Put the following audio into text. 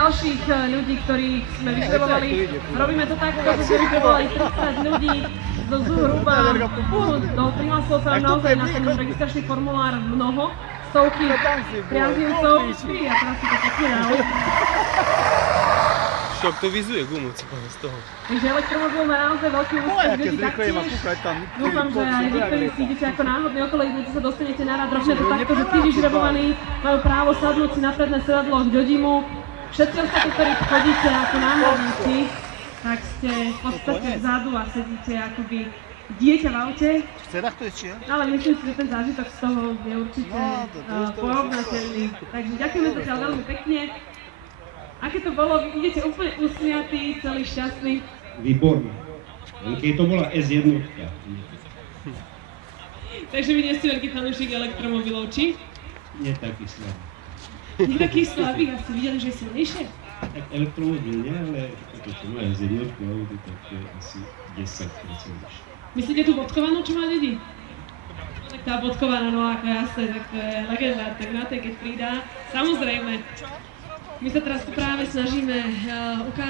ďalších ľudí, ktorých sme vyštrebovali. Robíme to takto, že sme vyštrebovali 30 ľudí zo zhruba prihlásilo sa nám naozaj na ten registračný formulár mnoho, stovky priaznivcov. A teraz si to pekne dali. Šok to vizuje gumu z toho. Takže elektromobil má naozaj veľký úspech ľudí taktiež. Dúfam, že aj vy, ktorí si idete ako náhodní okolo jednice, sa dostanete na rad. Robíme to takto, že tí vyžrebovaní majú právo sadnúť si na predné sedadlo k Ďodimu. Všetci ostatní, ktorí chodíte ako náhodníci, tak ste v podstate vzadu a sedíte akoby dieťa v aute. Ale myslím si, že ten zážitok z toho je určite porovnateľný. Takže ďakujeme zatiaľ veľmi pekne. Aké to bolo? Vy idete úplne usmiatý, celý šťastný? Výborné. Len keď to bola S1. Takže vy nie ste veľký fanúšik elektromobilov, či? Nie taký slabý. Nie taký slabý? A ste videli, že je silnejšie? Tak elektromobil nie, ale to čo má S1 auto, tak to je asi 10% vyššie. Myslíte tú bodkovanú, čo má ľudí? Tak tá bodkovaná, no ako jasné, tak to je legendár, tak na tej, keď pridá. Samozrejme, my sa teraz práve snažíme ukázať